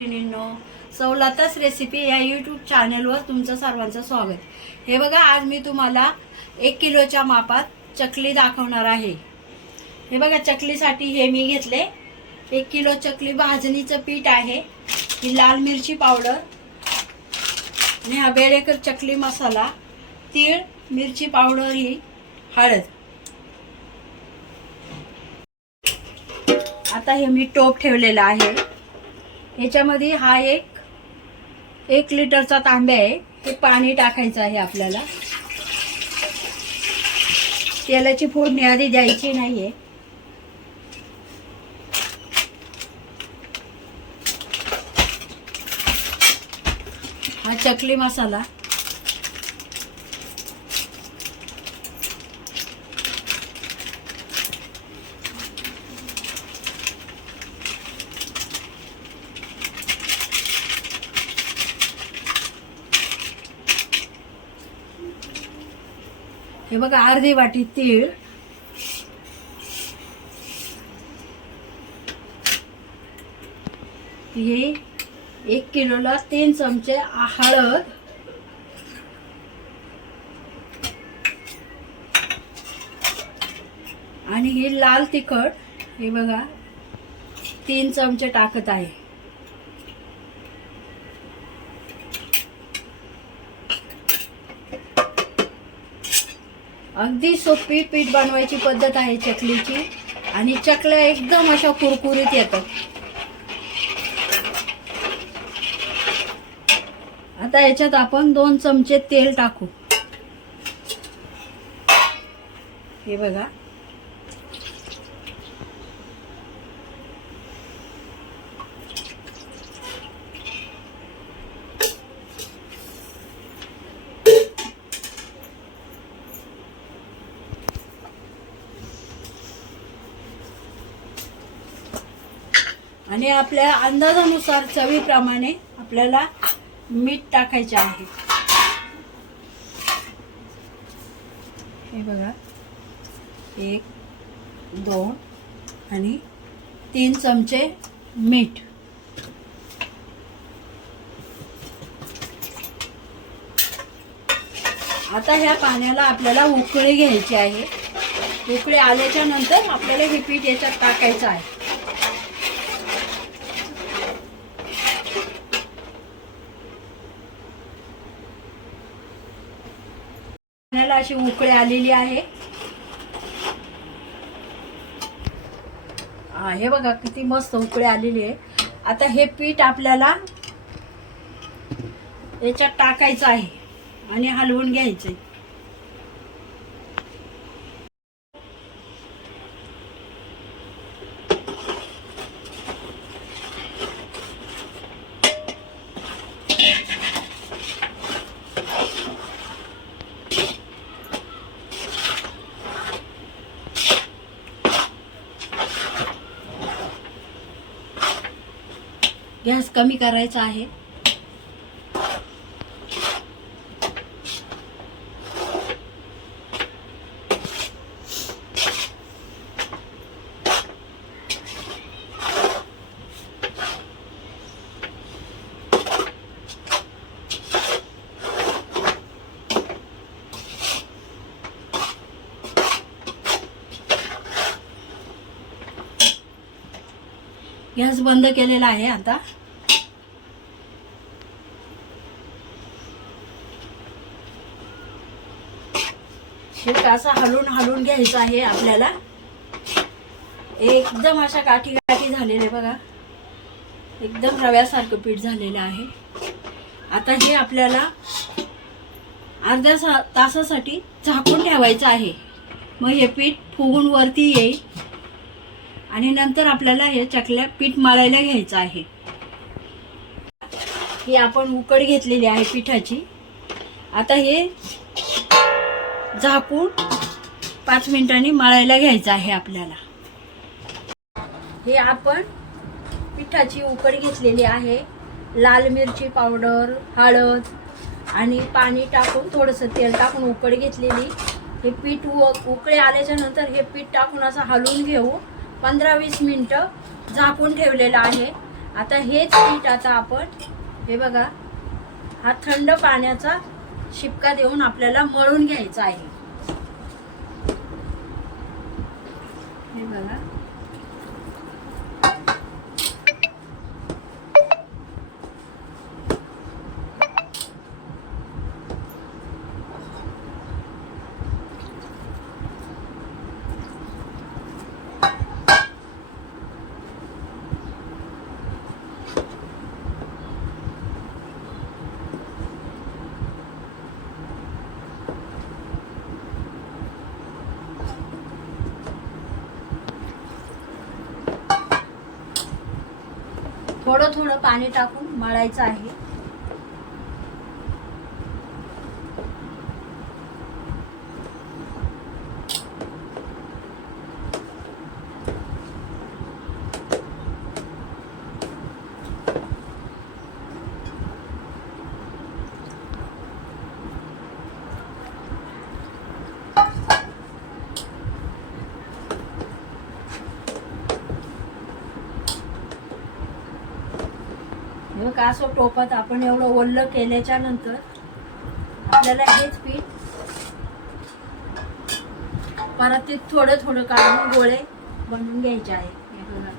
मैत्रिणींनो सवलतच रेसिपी या यूट्यूब चॅनलवर तुमचं सर्वांचं स्वागत. हे बघा आज मी तुम्हाला एक किलोच्या मापात चकली दाखवणार आहे. हे बघा चकलीसाठी हे मी घेतले. एक किलो चकली भाजणीचं पीठ आहे. ही लाल मिरची पावडर आणि हा बेडेकर चकली मसाला तीळ मिरची पावडर ही हळद. आता हे मी टोप ठेवलेला आहे. ह्याच्यामध्ये हा एक एक लिटरचा तांब्या आहे. ते पाणी टाकायचं आहे आपल्याला. तेलाची फोडणी आधी द्यायची नाही आहे हा चकली मसाला. हे बघा अर्धी वाटी तीळ. हे एक किलोला तीन चमचे हळद. आणि हे लाल तिखट हे बघा तीन चमचे टाकत आहे. अगदी सोपी पीठ बनवायची पद्धत आहे चकलीची. आणि चकल्या एकदम अशा कुरकुरीत येतात. आता याच्यात आपण दोन चमचे तेल टाकू. हे बघा. आणि आपल्या अंदाजानुसार चवीप्रमाणे आपल्याला मीठ टाकायचे आहे. हे बघा. एक दोन आणि तीन चमचे मीठ. आता ह्या पाण्याला आपल्याला उकळी घ्यायची आहे. उकळी आल्याच्यानंतर आपल्याला हे पीठ याच्यात टाकायचं आहे पाण्याला अशी उकळी आलेली आहे. हे बघा किती मस्त उकळी आलेली आहे. आता हे पीठ आपल्याला याच्यात टाकायचं आहे आणि हलवून घ्यायचंय. गॅस कमी करायचा आहे. गॅस बंद केलेला आहे आता. हे असा हलवून हलून घ्यायचा आहे आपल्याला. एकदम अशा काठी काठी झालेले बघा. एकदम रव्यासारखं पीठ झालेलं आहे. आता हे आपल्याला अर्ध्या सा तासासाठी झाकून ठेवायचं आहे. मग हे पीठ फुगून वरती येईल. आणि नंतर आपल्याला हे चकल्या पीठ मळायला घ्यायचं आहे. ही आपण उकड घेतलेली आहे पिठाची. आता हे झापून पाच मिनिटांनी मळायला घ्यायचं आहे आपल्याला. हे आपण पिठाची उकड घेतलेली आहे. लाल मिरची पावडर हळद आणि पाणी टाकून थोडंसं तेल टाकून उकड घेतलेली. हे पीठ उ उकळे आल्याच्यानंतर हे पीठ टाकून असं हलवून घेऊ. पंधरा वीस मिनटं झाकून ठेवलेलं आहे. आता हेच पीठ आता आपण हे बघा हा थंड पाण्याचा शिपका देऊन आपल्याला मळून घ्यायचं आहे. हे बघा. थोडं थोडं पाणी टाकून मळायचं आहे. का असं टोपात आपण एवढं ओल्लं केल्याच्यानंतर आपल्याला हेच पीठ परत ते थोडं थोडं काढून गोळे बनवून घ्यायचे आहे हे बघा.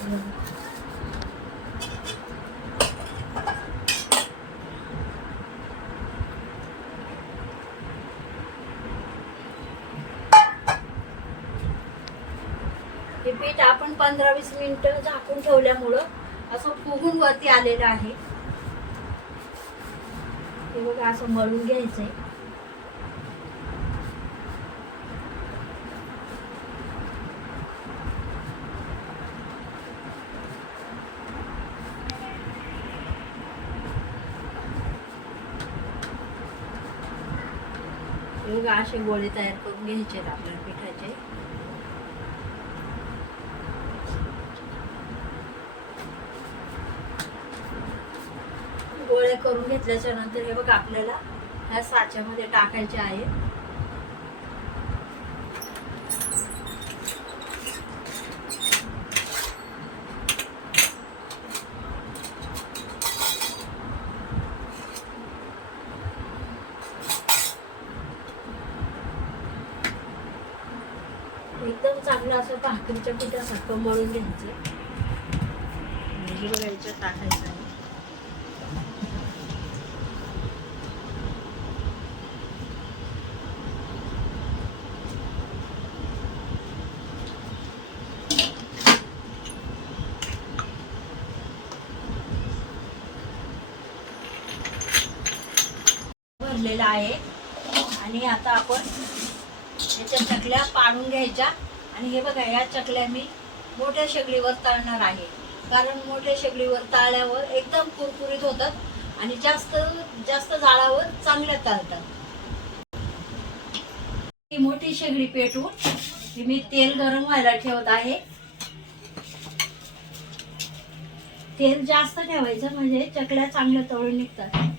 हे बघा. हे पीठ आपण पंधरा वीस मिनिटं झाकून ठेवल्यामुळं असं फुगून वरती आलेलं आहे. हे बघा असं मळून घ्यायचंय. बघा असे गोळे तयार करून घ्यायचे आहेत आपल्याला पिठाचे. गोळे करून घेतल्याच्या नंतर हे बघ आपल्याला ह्या साच्यामध्ये टाकायचे आहे. एकदम चांगलं असं भाकरीच्या पिठासारखं मळून घ्यायचं. हे टाकायचं आहे आहे. आणि आता आपण याच्या चकल्या पाडून घ्यायच्या. आणि हे बघा या चकल्या मी मोठ्या शेगडीवर तळणार आहे. कारण मोठ्या शेगडीवर तळल्यावर एकदम कुरकुरीत होतात आणि जास्त जास्त जाळावर चांगल्या तळतात. ही मोठी शेगडी पेटवून मी तेल गरम व्हायला ठेवत आहे. तेल जास्त ठेवायचं म्हणजे चकल्या चांगल्या तळून निघतात.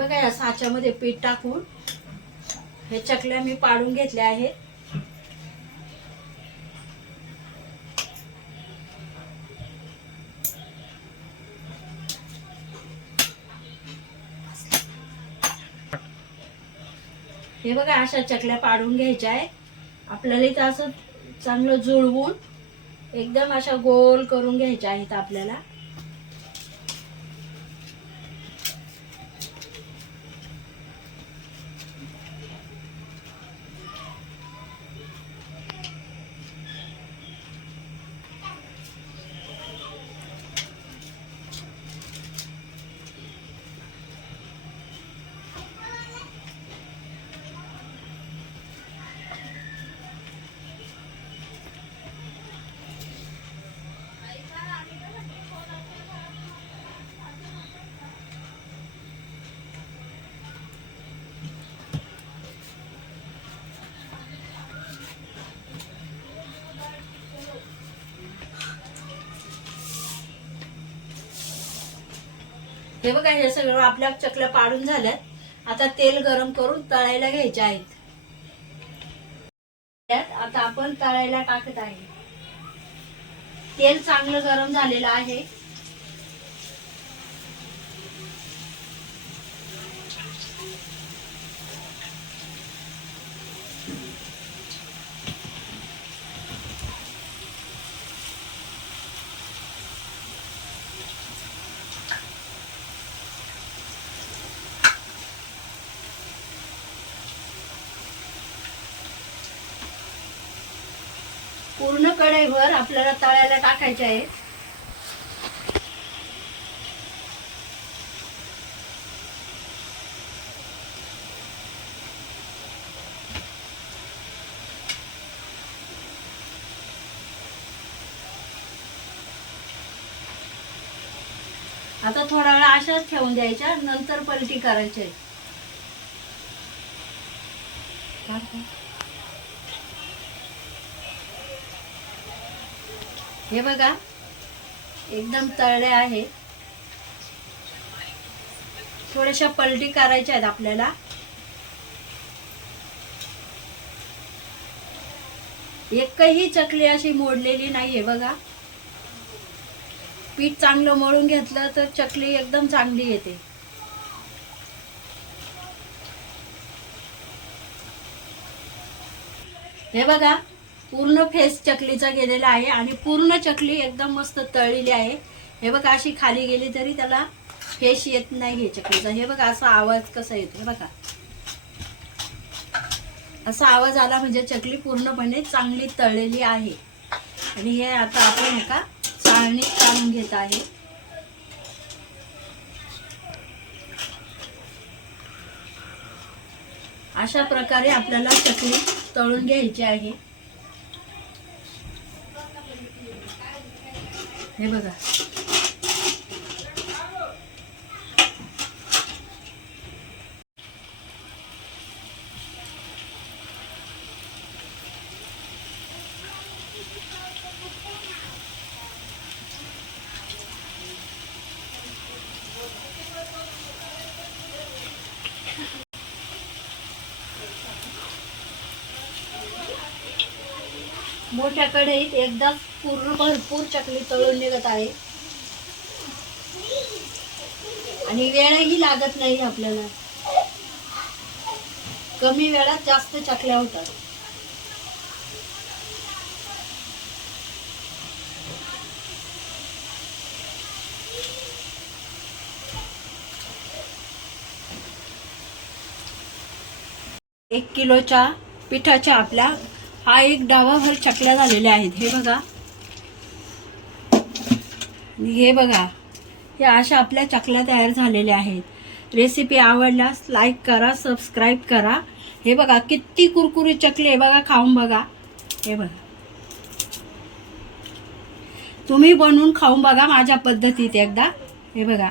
बघा या साच्यामध्ये पीठ टाकून हे चकल्या मी पाडून घेतल्या आहेत. हे बघा अशा चकल्या पाडून घ्यायच्या आहे आपल्याला इथं असं चांगलं जुळवून एकदम अशा गोल करून घ्यायच्या आहेत आपल्याला. हे बघा हे सगळं आपल्या चकल्या पाडून झाल्यात आता तेल गरम करून तळायला घ्यायचे आहेत. त्यात आता आपण तळायला टाकत आहे. तेल चांगलं गरम झालेलं आहे. पूर्ण कढईभर आपल्याला तळ्याला टाकायचे आहे. आता थोडा वेळ अशाच ठेवून द्यायच्या नंतर पलटी करायची. हे बघा एकदम तळले आहे. थोड्याशा पलटी करायच्या आहेत आपल्याला. एकही चकली अशी मोडलेली नाही आहे बघा. पीठ चांगलं मळून घेतलं तर चकली एकदम चांगली येते. हे बघा पूर्ण फेस चकलीचा गेलेला आहे आणि पूर्ण चकली एकदम मस्त तळलेली आहे. हे बघा अशी खाली गेली तरी त्याला फेस येत नाही हे चकलीचा. हे बघा असा आवाज कसा येतो हे बघा. असा आवाज आला म्हणजे चकली पूर्णपणे चांगली तळलेली आहे. आणि हे आता आपण एका चाळणीत काढून घेत आहे. अशा प्रकारे आपल्याला चकली तळून घ्यायची आहे. हे बघा. मोठ्या कढईत एकदा पूर्ण भरपूर चकली तळून निघत आहे. आणि वेळही लागत नाही आपल्याला. कमी वेळात जास्त चकल्या होतात. एक किलोच्या पिठाच्या आपल्या हा एक डावाभर चकल्या झालेल्या आहेत. हे बघा. हे बघा हे अशा आपल्या चकल्या तयार झालेल्या आहेत. रेसिपी आवडल्यास लाईक करा सबस्क्राईब करा. हे बघा किती कुरकुरीत चकली हे बघा खाऊन बघा. हे बघा. तुम्ही बनवून खाऊन बघा माझ्या पद्धतीत एकदा. हे बघा.